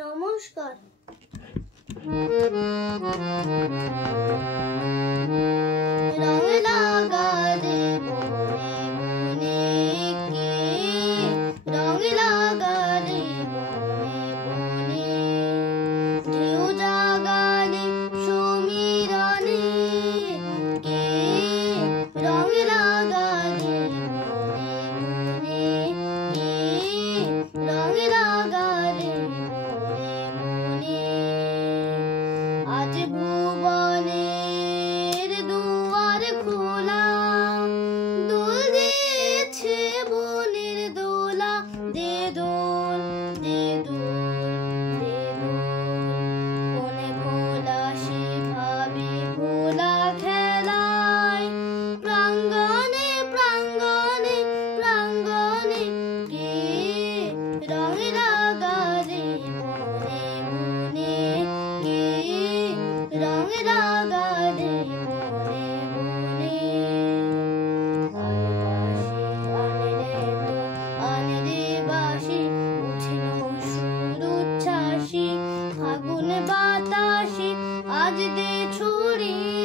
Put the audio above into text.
নমস্কার। রং লাগালে বনে বনে কে, রং লাগালে বনে বনে, ঢেউ জাগালে সমীরণে কে, রং লাগালে বনে বনে কে, রং লাগালে বনে বনে। আজ ভুবনের দুয়ার খোলা, দোল দিয়েছে বনের দোলা, দে দোল দে দোল দে দোল। কোনে ভোলা সে ভাবে ভোলা খেলায়, প্রাঙ্গণে প্রাঙ্গণে প্রাঙ্গণে কে, রং লাগালে বনে বনে কে, রং লাগালে বনে বনে। আনরে বাসি উঠিল সুর উচ্ছ্বাসী, ফাগুন বাতাসে আজ দে ছড়িয়ে